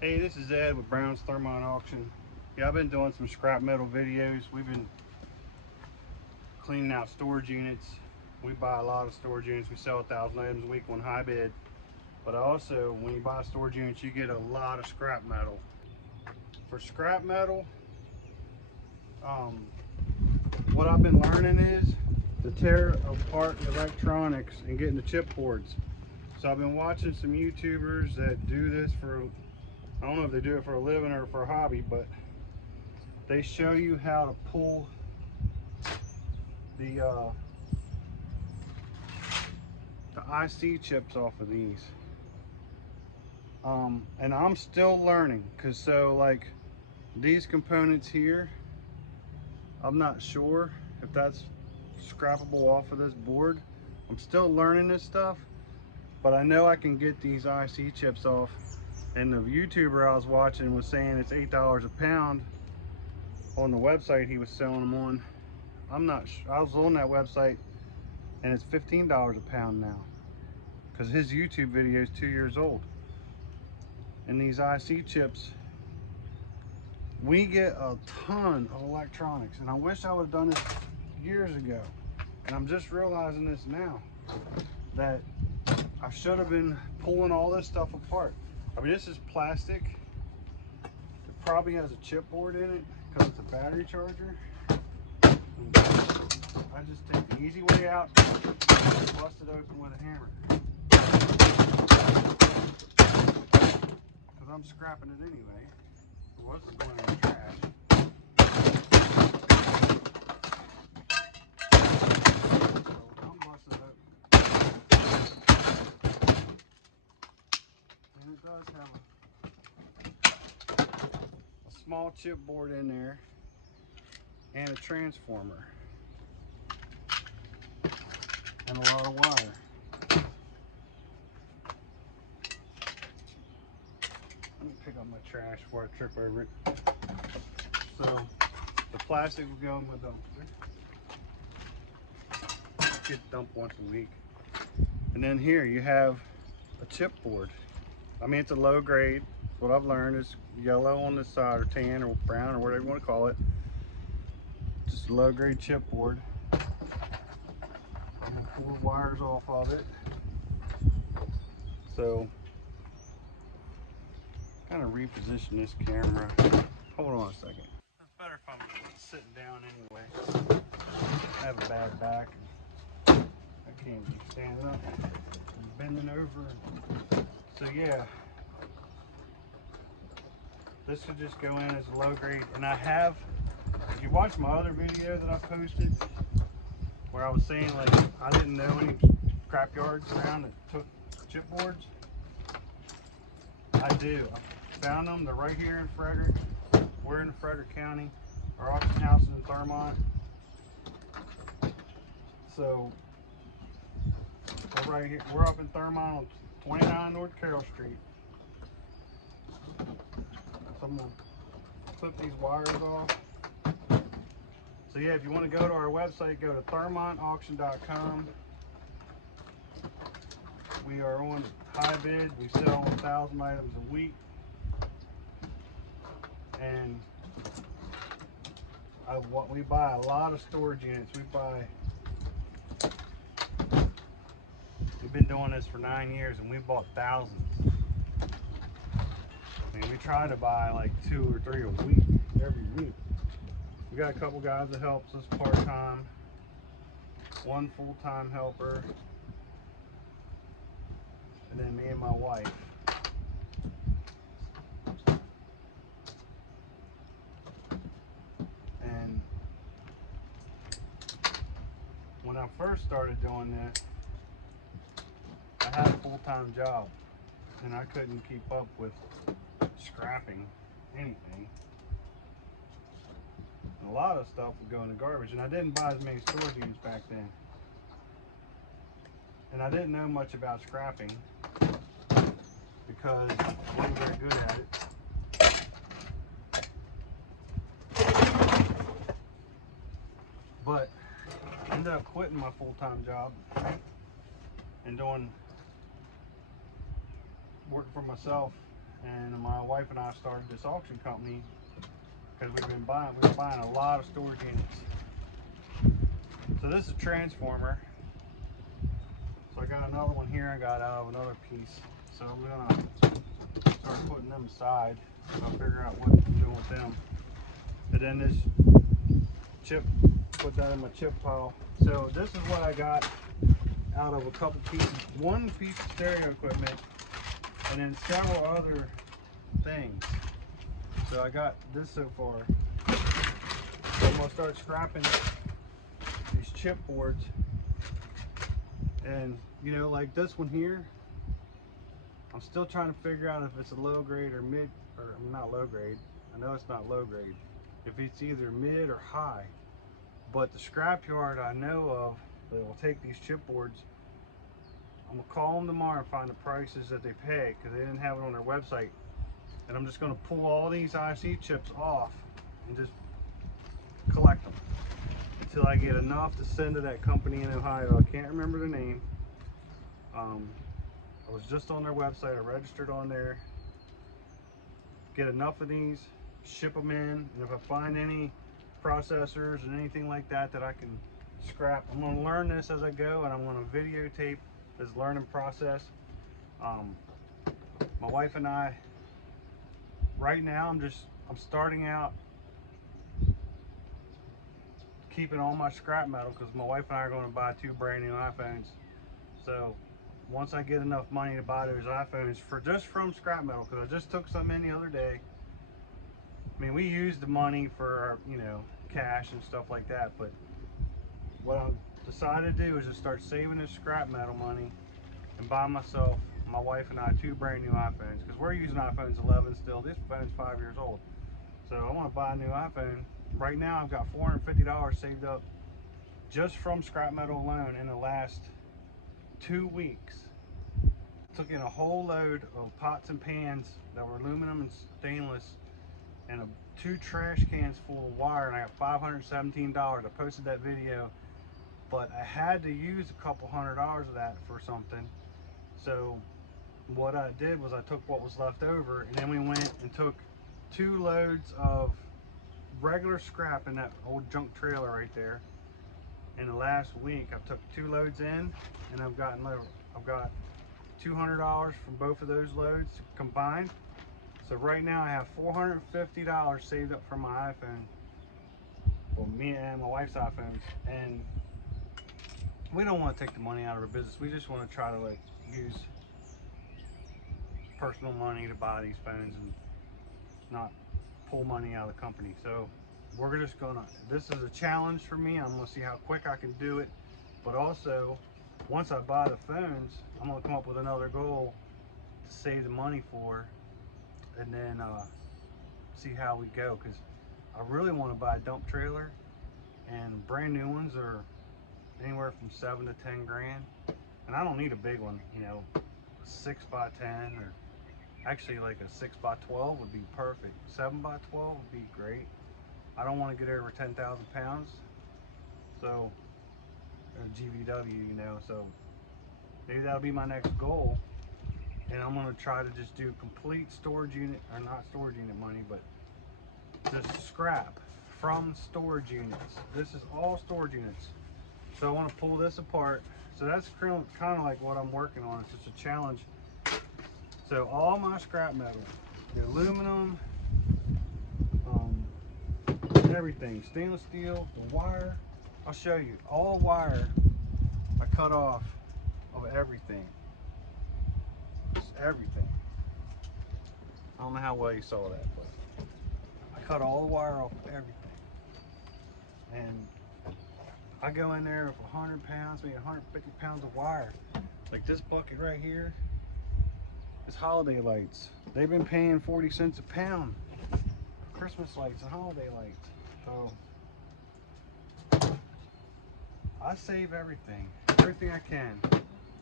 Hey, this is Ed with Brown's Thermont Auction. Yeah, I've been doing some scrap metal videos. We've been cleaning out storage units. We buy a lot of storage units. We sell 1,000 items a week on high bid. But also, when you buy storage units, you get a lot of scrap metal. For scrap metal, what I've been learning is to tear apart the electronics and get into chipboards. So I've been watching some YouTubers that do this for, I don't know if they do it for a living or for a hobby, but they show you how to pull the IC chips off of these. And I'm still learning, because so like these components here, I'm not sure if that's scrappable off of this board. I'm still learning this stuff, but I know I can get these IC chips off. And the YouTuber I was watching was saying it's $8 a pound on the website he was selling them on. I'm not sure. I was on that website and it's $15 a pound now, because his YouTube video is 2 years old. And these IC chips, we get a ton of electronics, and I wish I would have done this years ago. And I'm just realizing this now, that I should have been pulling all this stuff apart. I mean, this is plastic. It probably has a chipboard in it because it's a battery charger. And I just take the easy way out, bust it open with a hammer. Because I'm scrapping it anyway. Well, this is going in the trash. So I'm busting it open. And it does have a small chipboard in there and a transformer and a lot of wire. Let me pick up my trash before I trip over it. So the plastic will go in my dumpster. Get dumped once a week. And then here you have a chipboard. I mean, it's a low grade. What I've learned is yellow on this side, or tan or brown or whatever you want to call it. Just a low grade chipboard. I'm gonna pull the wires off of it. So kind of reposition this camera. Hold on a second. It's better if I'm sitting down anyway. I have a bad back. I can't be standing up and bending over. So yeah, this should just go in as a low grade. And I have, if you watch my other video that I posted, where I was saying like I didn't know any scrap yards around that took chipboards, I do. I found them. They're right here in Frederick. We're in Frederick County. Our auction house is in Thermont. So we're right here. We're up in Thermont on 29 North Carroll Street. So I'm gonna clip these wires off. So yeah, if you want to go to our website, go to thermontauction.com. We are on high bid. We sell 1,000 items a week. And we buy a lot of storage units. We've been doing this for 9 years and we bought thousands. I mean, we try to buy like 2 or 3 a week, every week. We got a couple guys that helps us part-time, one full-time helper, and then me and my wife. And when I first started doing that, I had a full-time job and I couldn't keep up with scrapping anything. And a lot of stuff would go in the garbage, and I didn't buy as many storage units back then. And I didn't know much about scrapping because I wasn't very good at it. But I ended up quitting my full-time job and working for myself and my wife and I started this auction company because we were buying a lot of storage units. So this is a transformer. So I got another one here I got out of another piece. So I'm gonna start putting them aside. I'll figure out what I'm doing with them. And then this chip, put that in my chip pile. So this is what I got out of a couple pieces. One piece of stereo equipment and then several other things. So I got this so far. So I'm gonna start scrapping these chipboards. And you know, like this one here, I'm still trying to figure out if it's a low grade or mid, or not low grade. I know it's not low grade. If it's either mid or high. But the scrapyard I know of that will take these chipboards, I'm gonna call them tomorrow and find the prices that they pay because they didn't have it on their website. And I'm just gonna pull all these IC chips off and just collect them until I get enough to send to that company in Ohio. I can't remember the name. I was just on their website. I registered on there. Get enough of these, ship them in, and if I find any processors and anything like that that I can scrap, I'm going to learn this as I go, and I'm going to videotape this learning process. My wife and I, right now, I'm starting out keeping all my scrap metal because my wife and I are going to buy 2 brand new iPhones. So once I get enough money to buy those iPhones just from scrap metal, because I just took some in the other day. I mean, we used the money for our, you know, cash and stuff like that, but what I decided to do is just start saving this scrap metal money and buy myself, my wife and I, 2 brand new iPhones, because we're using iPhones 11 still. This phone's 5 years old. So I want to buy a new iPhone. Right now I've got $450 saved up just from scrap metal alone in the last 2 weeks. Took in a whole load of pots and pans that were aluminum and stainless, and 2 trash cans full of wire, and I got $517. I posted that video, but I had to use a couple $100 of that for something. So what I did was I took what was left over, and then we went and took 2 loads of regular scrap in that old junk trailer right there. In the last week, I've took 2 loads in, and I've got $200 from both of those loads combined. So right now I have $450 saved up for my iPhone, well, me and my wife's iPhones, and we don't want to take the money out of our business. We just want to try to like use personal money to buy these phones and not pull money out of the company. So we're just gonna, this is a challenge for me. I'm gonna see how quick I can do it, but also once I buy the phones, I'm gonna come up with another goal to save the money for, and then see how we go, because I really want to buy a dump trailer, and brand new ones are anywhere from 7 to 10 grand, and I don't need a big one, you know, 6 by 10, or actually like a 6 by 12 would be perfect. 7 by 12 would be great. I don't want to get over 10,000 pounds, so GVW, you know, so maybe that'll be my next goal. And I'm going to try to just do complete storage unit, or not storage unit money, but just scrap from storage units. This is all storage units. So I want to pull this apart. So that's kind of like what I'm working on. It's just a challenge. So all my scrap metal, the aluminum, everything, stainless steel, the wire, I'll show you. All wire I cut off of everything. Just everything. I don't know how well you saw that, but I cut all the wire off of everything. And I go in there with 100 pounds, maybe 150 pounds of wire. Like this bucket right here is holiday lights. They've been paying 40 cents a pound for Christmas lights and holiday lights. So I save everything I can.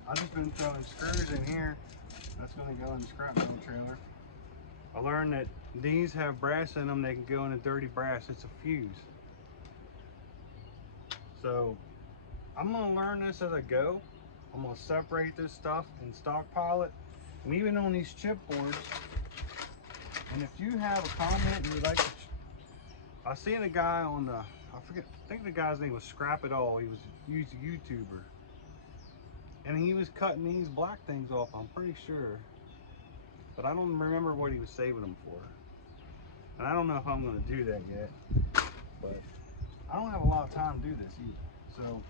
I've just been throwing screws in here. That's gonna go in the scrap metal trailer. I learned that these have brass in them. They can go in a dirty brass. It's a fuse. So I'm gonna learn this as I go. I'm gonna separate this stuff and stockpile it. And even on these chipboards, And if you have a comment and you'd like to, I seen a guy on the, I think the guy's name was Scrap It All. He was a YouTuber. And he was cutting these black things off, I'm pretty sure. But I don't remember what he was saving them for. And I don't know if I'm going to do that yet. But I don't have a lot of time to do this either. So,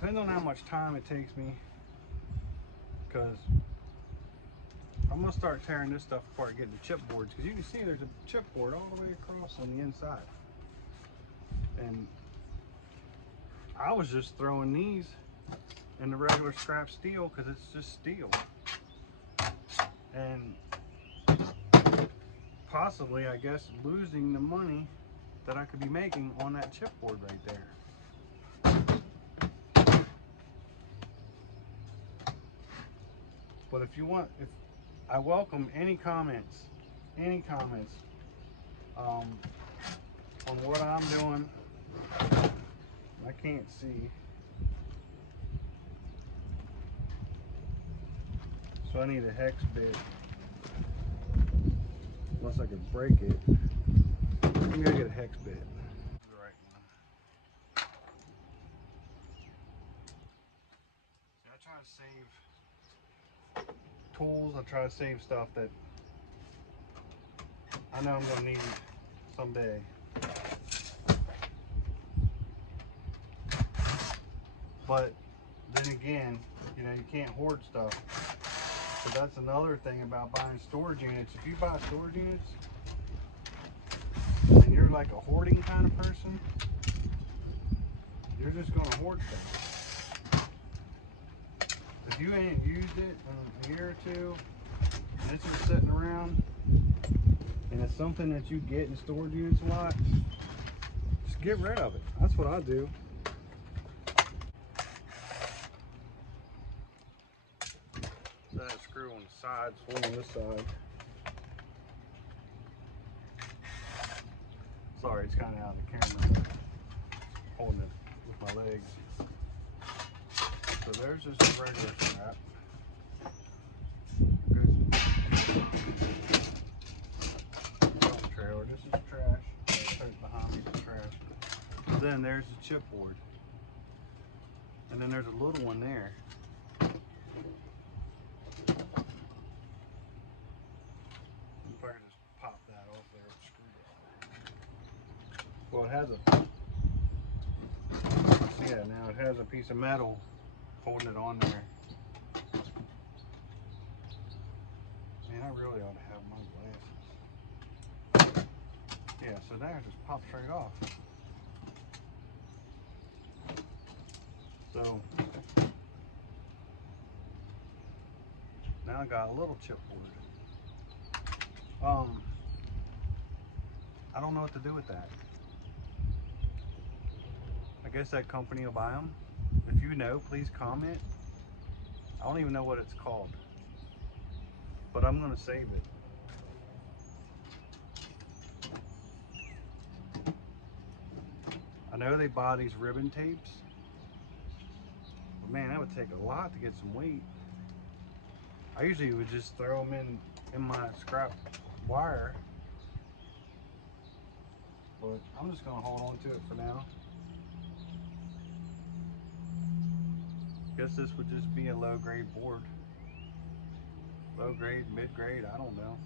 depending on how much time it takes me, because I'm going to start tearing this stuff apart, getting the chipboards. Because you can see there's a chipboard all the way across on the inside. And I was just throwing these in the regular scrap steel because it's just steel. And possibly, I guess, losing the money that I could be making on that chipboard right there. But if you want, I welcome any comments on what I'm doing. I can't see, so I need a hex bit, unless I could break it. I'm gonna get a hex bit. The right one. See, I try to save tools. I try to save stuff that I know I'm gonna need someday. But then again, you know, you can't hoard stuff. So that's another thing about buying storage units. If you buy storage units and you're like a hoarding kind of person, you're just gonna hoard stuff. If you ain't used it in a year or two, and it's just sitting around, and it's something that you get in storage units a lot, just get rid of it. That's what I do. That screw on the side, swing on this side. Sorry, it's kind of out of the camera, but holding it with my legs. So there's just regular scrap. Good dump trailer. This is trash. Right behind me is trash. And then there's the chipboard. And then there's a little one there. If I can just pop that off there and screw it. Well, it has a, see that now, it has a piece of metal holding it on there. Man, I really ought to have my glasses. Yeah, so that just pops right off. So now I got a little chipboard. I don't know what to do with that. I guess that company will buy them. If you know, please comment. I don't even know what it's called, but I'm gonna save it. I know they buy these ribbon tapes, but man, that would take a lot to get some weight. I usually would just throw them in my scrap wire, but I'm just gonna hold on to it for now. Guess this would just be a low grade board. Low grade, mid grade, I don't know.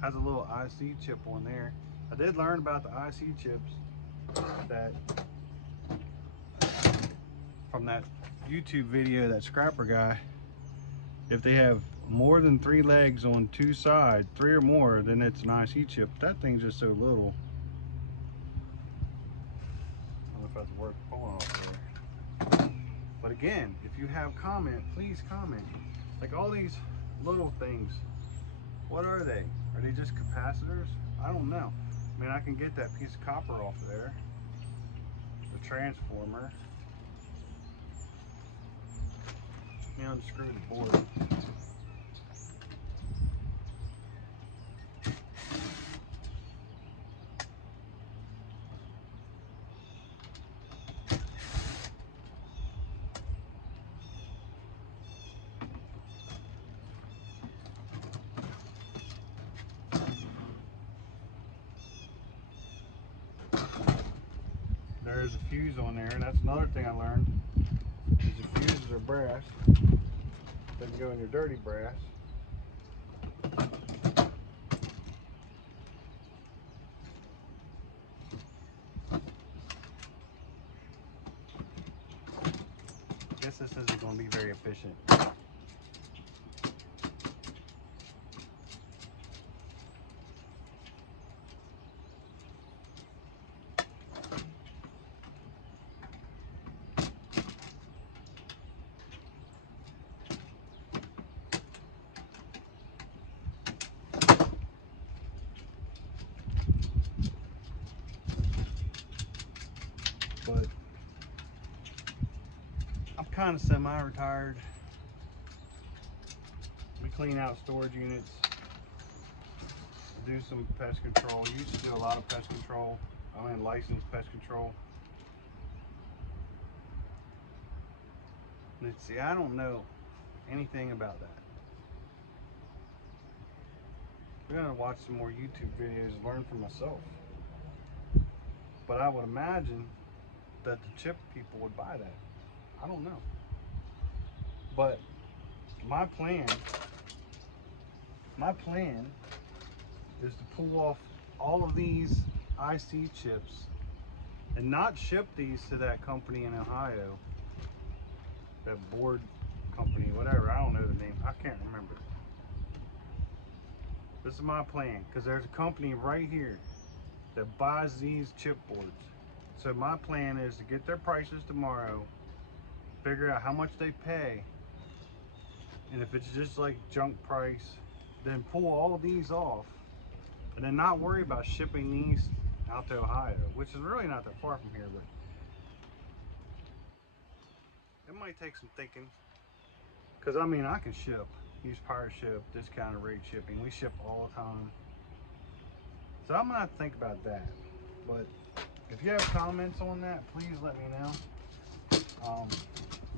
Has a little IC chip on there. I did learn about the IC chips that from that YouTube video, that scrapper guy. If they have more than 3 legs on 2 sides, 3 or more, then it's an IC chip. That thing's just so little. I don't know if that's worth pulling off there. But again, if you have comment, please comment. Like all these little things, what are they? Are they just capacitors? I don't know. I mean, I can get that piece of copper off there. The transformer. Let me unscrew the board. fuse on there, and that's another thing I learned. Is the fuses are brass. They can go in your dirty brass. Guess this isn't going to be very efficient. But I'm kind of semi-retired. We clean out storage units, do some pest control. Used to do a lot of pest control. I'm in licensed pest control. Let's see, I don't know anything about that. We're gonna watch some more YouTube videos and learn for myself. But I would imagine that the chip people would buy that. I don't know. But my plan is to pull off all of these IC chips and not ship these to that company in Ohio, that board company, whatever, I don't know the name, I can't remember. This is my plan, because there's a company right here that buys these chipboards. So my plan is to get their prices tomorrow, figure out how much they pay, and if it's just like junk price, then pull all of these off, and then not worry about shipping these out to Ohio, which is really not that far from here, but it might take some thinking. Because I mean, I can ship, use Pirate Ship, discounted rate shipping. We ship all the time. So I'm gonna have to think about that. But if you have comments on that, please let me know. I'm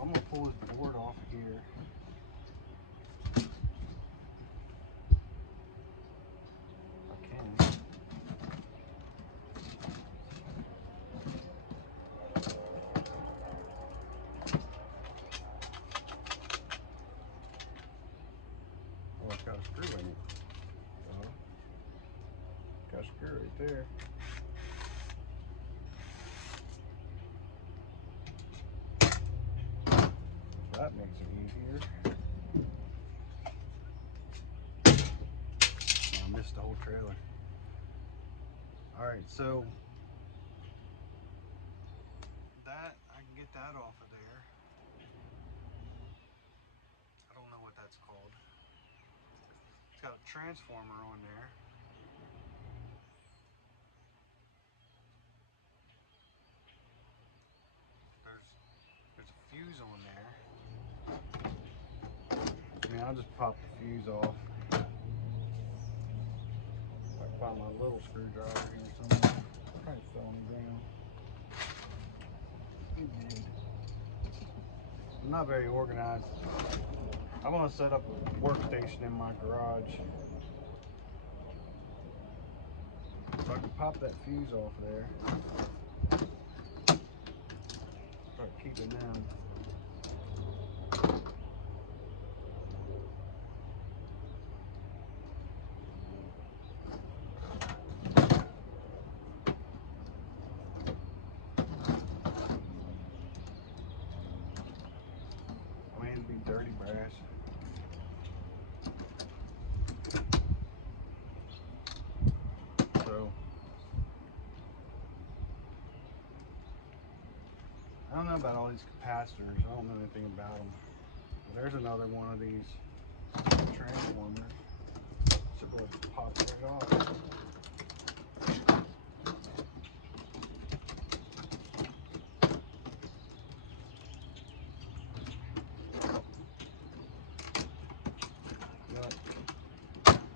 gonna pull this board off of here. I can. Oh, it's got a screw in it. Oh, got a screw right there. That makes it easier. Oh, I missed the whole trailer. Alright, so that, I can get that off of there. I don't know what that's called. It's got a transformer on there. There's a fuse on there. I mean, I'll just pop the fuse off. I can find my little screwdriver here somewhere. Probably fell on the ground. It did. I'm not very organized. I'm gonna set up a workstation in my garage. So I can pop that fuse off there. Start keeping them. I mean, it'd be dirty brass. So I don't know about all these capacitors. I don't know anything about them. But there's another one of these transformers. Should be able to pop right off.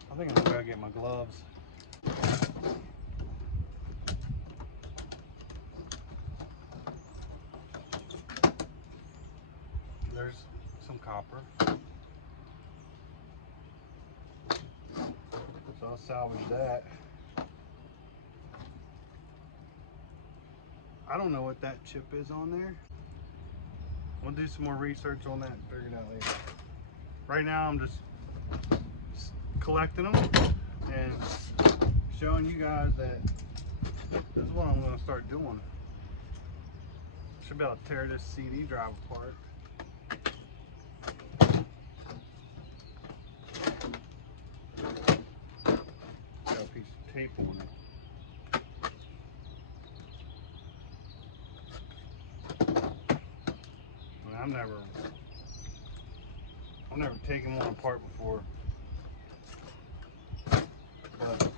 I think I'm gonna go get my gloves. There's some copper. So I'll salvage that. I don't know what that chip is on there. We'll do some more research on that and figure it out later. Right now I'm just collecting them and showing you guys that this is what I'm going to start doing. Should be able to tear this CD drive apart. Got a piece of tape on it. I've never taken one apart before, but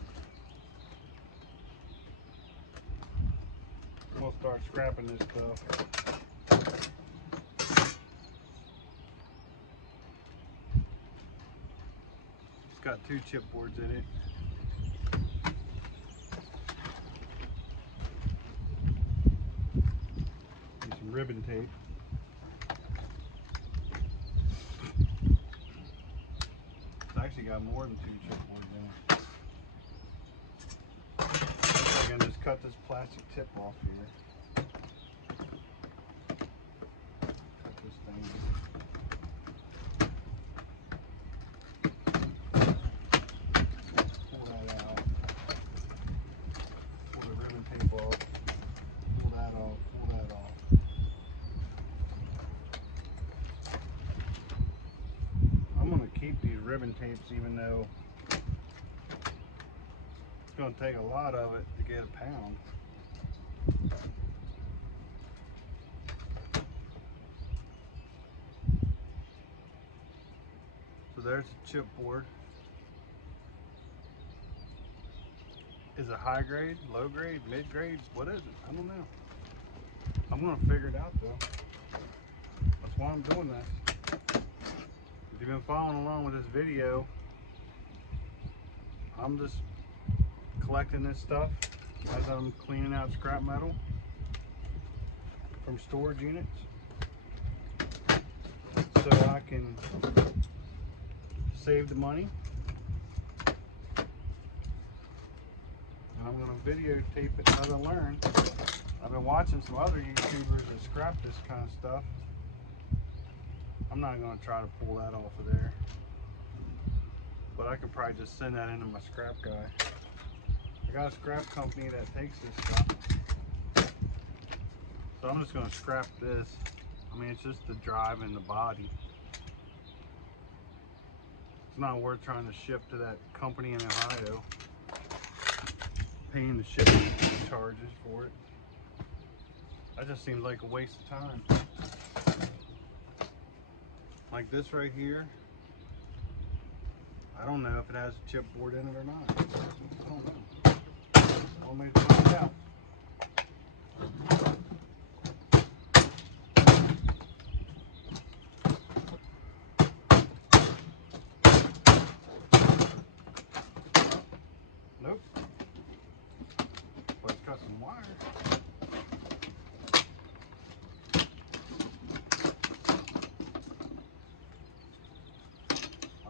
we'll start scrapping this stuff. It's got 2 chipboards in it. And some ribbon tape. Actually got more than 2 chipboards in it. I'm gonna just cut this plastic tip off here. Cut this thing. Pull that out. Pull the ribbon tape off. Pull that off. Pull that off. I'm gonna keep these ribbon tapes even though it's gonna take a lot of it to get a pound. So there's the chipboard. Is it high grade, low grade, mid grade? What is it? I don't know. I'm gonna figure it out though. That's why I'm doing this. If you've been following along with this video, I'm just collecting this stuff as I'm cleaning out scrap metal from storage units so I can save the money. And I'm going to videotape it as I learn. I've been watching some other YouTubers that scrap this kind of stuff. I'm not going to try to pull that off of there, but I could probably just send that into my scrap guy. I got a scrap company that takes this stuff, so I'm just going to scrap this. I mean, it's just the drive and the body. It's not worth trying to ship to that company in Ohio, paying the shipping charges for it. That just seems like a waste of time. Like this right here, I don't know if it has a chipboard in it or not. I don't know. I'll make it find out. Nope. But it's got some wire.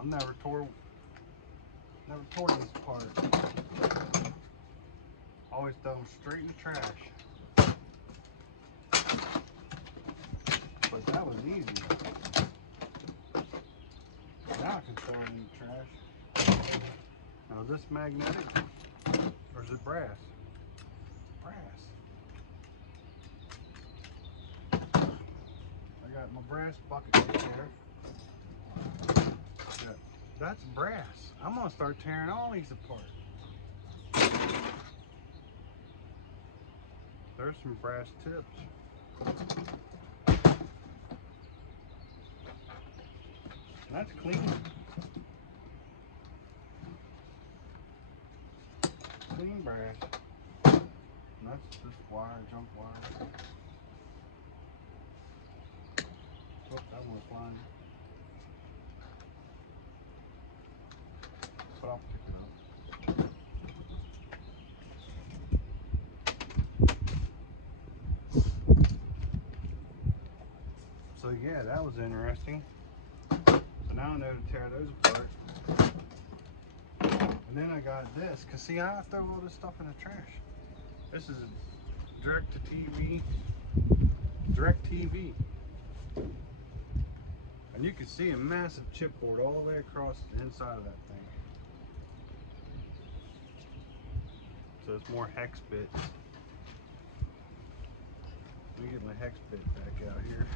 I've never tore this apart. Always throw them straight in the trash. But that was easy. Now I can throw it in the trash. Now is this magnetic or is it brass? Brass. I got my brass bucket right there. Yeah, that's brass. I'm gonna start tearing all these apart. There's some brass tips. That's clean. Clean brass. And that's just wire, junk wire. Oh, that one's flying. But I'll pick it up. So yeah, that was interesting. So now I know to tear those apart. And then I got this, cause see, I throw all this stuff in the trash. This is direct to TV, direct TV. And you can see a massive chipboard all the way across the inside of that thing. So it's more hex bits. Let me get my hex bit back out here.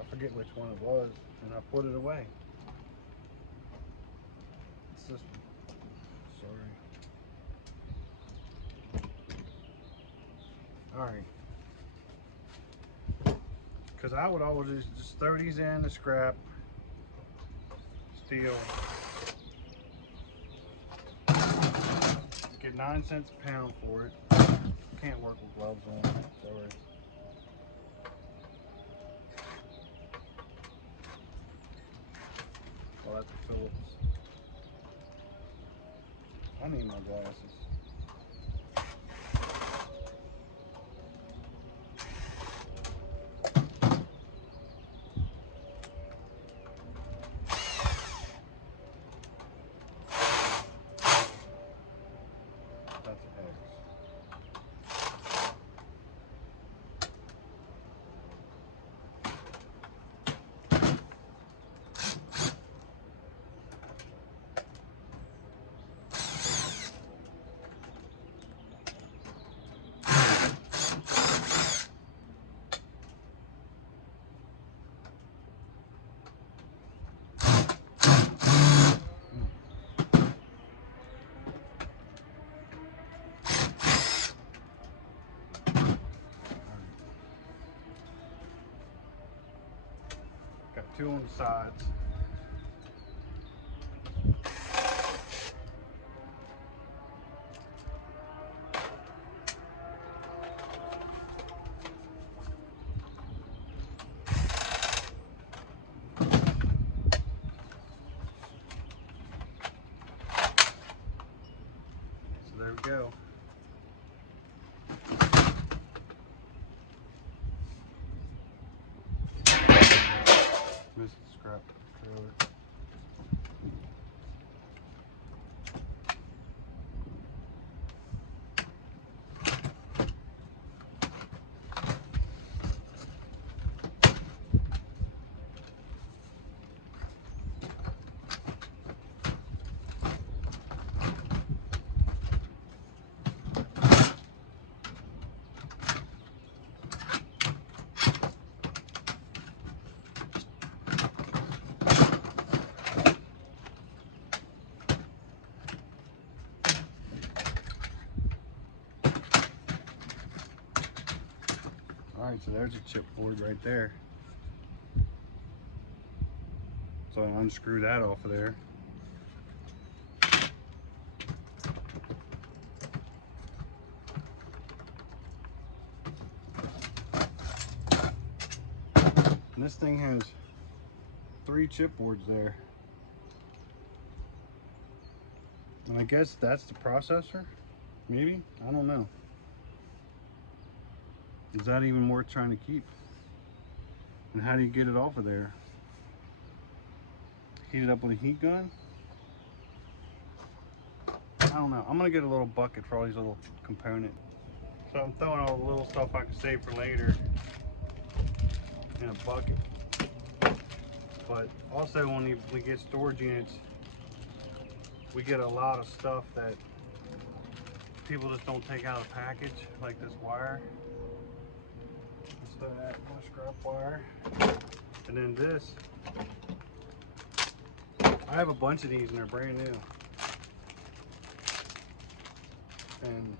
I forget which one it was, and I put it away. It's this one. Sorry. Alright. Because I would always just throw these in the scrap. Steel. Get 9 cents a pound for it. Can't work with gloves on. Sorry. Well, that's a Phillips. I need my glasses. That's an X. Got 2 on the sides. So there we go. Missed the scrap trailer. Alright, so there's a chipboard right there. So I unscrew that off of there. And this thing has 3 chipboards there. And I guess that's the processor? Maybe? I don't know. Is that even worth trying to keep? And how do you get it off of there? Heat it up with a heat gun? I don't know. I'm gonna get a little bucket for all these little components. So I'm throwing all the little stuff I can save for later in a bucket. But also when we get storage units, we get a lot of stuff that people just don't take out of the package, like this wire. That more scrap wire, and then this. I have a bunch of these and they're brand new, and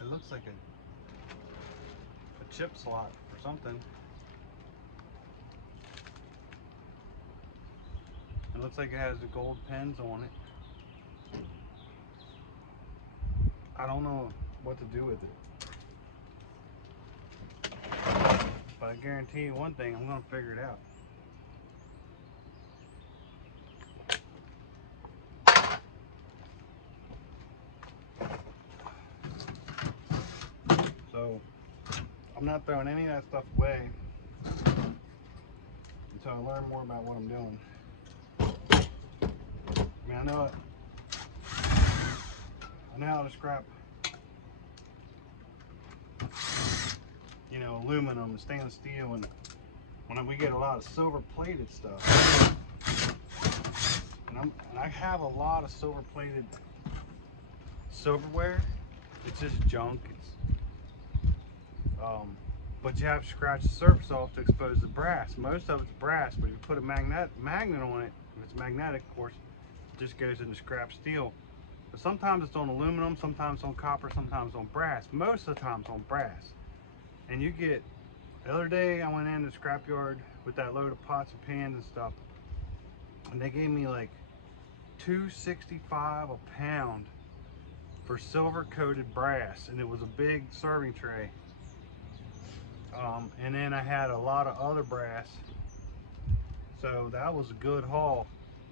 it looks like a chip slot or something. It looks like it has the gold pins on it. I don't know what to do with it, but I guarantee you one thing, I'm gonna figure it out. So I'm not throwing any of that stuff away. until I learn more about what I'm doing. I mean, I know how to scrap, you know, aluminum and stainless steel, and when we get a lot of silver plated stuff, and I have a lot of silver plated silverware. It's just junk. But you have to scratch the surface off to expose the brass. Most of it's brass, but if you put a magnet on it, if it's magnetic, of course, it just goes into scrap steel. But sometimes it's on aluminum, sometimes on copper, sometimes on brass. Most of the time it's on brass. And you get, the other day I went in the scrapyard with that load of pots and pans and stuff, and they gave me like $2.65 a pound for silver coated brass, and it was a big serving tray. And then I had a lot of other brass, so that was a good haul.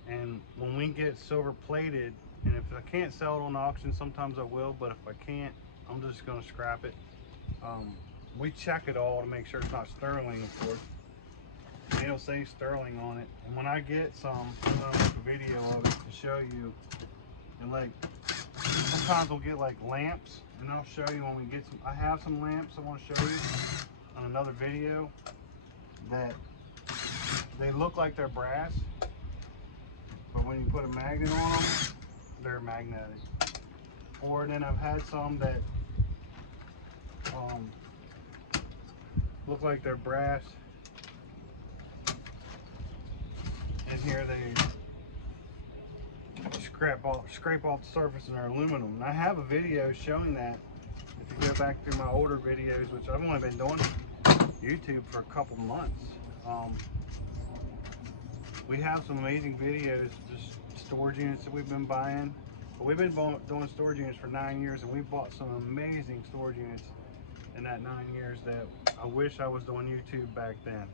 And when we get silver plated, and if I can't sell it on auction, sometimes I will, but if I can't, I'm just gonna scrap it. We check it all to make sure it's not sterling, of course. And it'll say sterling on it. And when I get some, I'm gonna make a video of it to show you. And like, sometimes we'll get like lamps, and I'll show you when we get some. I have some lamps I want to show you on another video that they look like they're brass, but when you put a magnet on them, they're magnetic. Or then I've had some that look like they're brass, and here they scrape off the surface and they're aluminum. And I have a video showing that. If you go back through my older videos, which I've only been doing YouTube for a couple months, we have some amazing videos, just storage units that we've been buying. But we've been doing storage units for 9 years, and we bought some amazing storage units in that 9 years that I wish I was doing YouTube back then,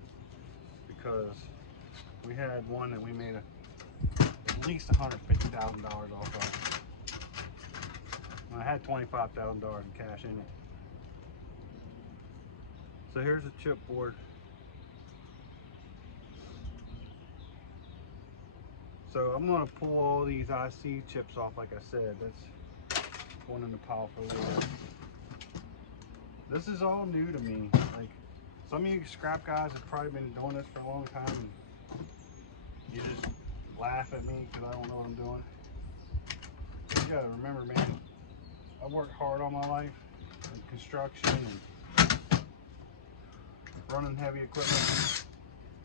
because we had one that we made at least $150,000 off of. And I had $25,000 in cash in it. So here's a chipboard. So I'm gonna pull all these IC chips off, like I said. That's going in the pile for a little bit. This is all new to me. Like, some of you scrap guys have probably been doing this for a long time, and you just laugh at me because I don't know what I'm doing. But you gotta remember, man, I worked hard all my life in construction and running heavy equipment.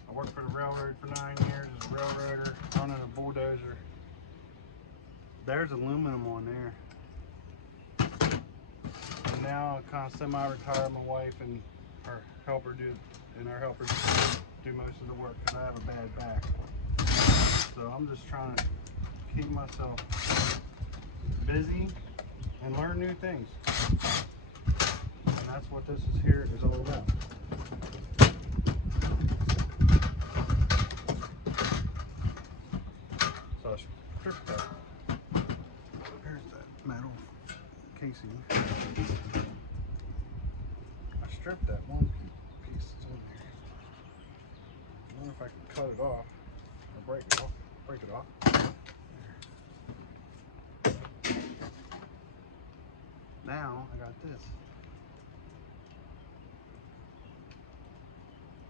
I worked for the railroad for 9 years as a railroader, running a bulldozer. There's aluminum on there. And now I kind of semi-retired. My wife and our helpers do most of the work because I have a bad back. So I'm just trying to keep myself busy and learn new things. And that's what this is all about. So I stripped that. Here's that metal casing. I stripped that one piece that's on there. I wonder if I can cut it off or break it off. Break it off. Now I got this.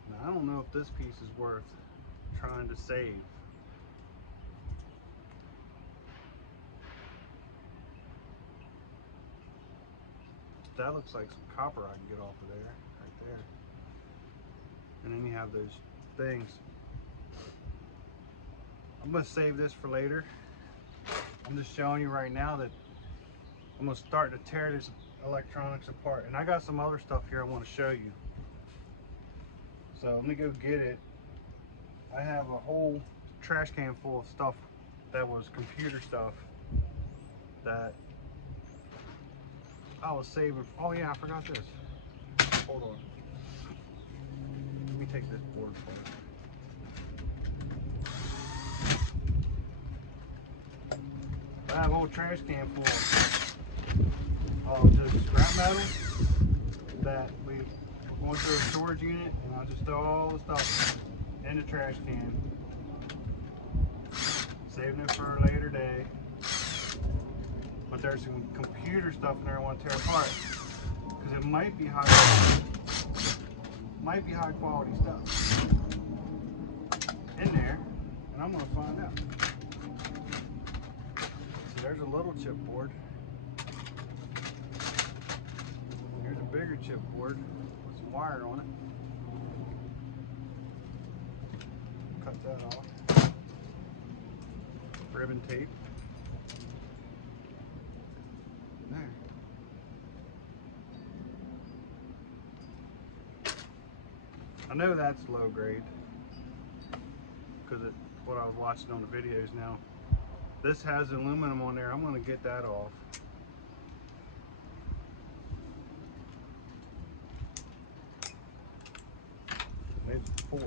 Now I don't know if this piece is worth trying to save. That looks like some copper I can get off of there, right there. And then you have those things. I'm gonna save this for later. I'm just showing you right now that I'm gonna start to tear this electronics apart. And I got some other stuff here I want to show you. So let me go get it. I have a whole trash can full of stuff that was computer stuff that I was saving. Oh yeah, I forgot this. Hold on. Let me take this board apart. I have a whole trash can full of just scrap metal that we went to a storage unit, and I just throw all the stuff in the trash can. Saving it for a later day. But there's some computer stuff in there I want to tear apart. Because it might be high quality stuff in there. And I'm going to find out. So there's a little chipboard. Here's a bigger chipboard with some wire on it. Cut that off. Ribbon tape. There. I know that's low grade because it's what I was watching on the videos now. This has aluminum on there. I'm going to get that off. Maybe 4.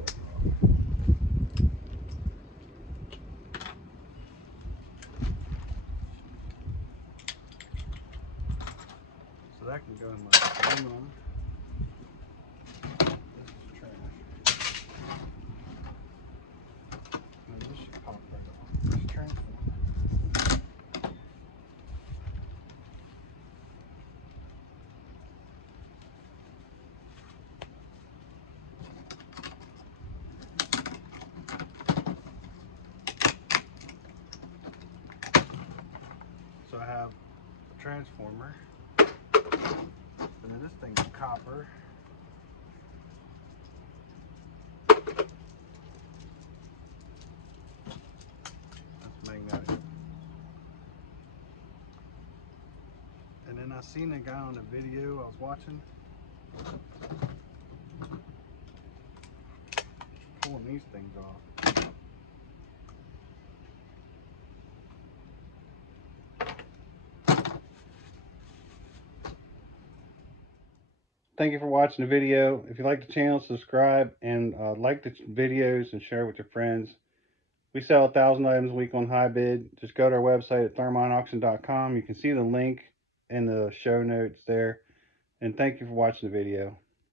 So that can go in my aluminum. This is trash. And this should pop right off. This transformer. So I have a transformer, and then this thing's copper. That's magnetic. And then I seen a guy on a video I was watching pulling these things off. Thank you for watching the video. If you like the channel, subscribe and like the videos and share with your friends. We sell 1,000 items a week on HiBid. Just go to our website at thermonauction.com. You can see the link in the show notes there. And thank you for watching the video.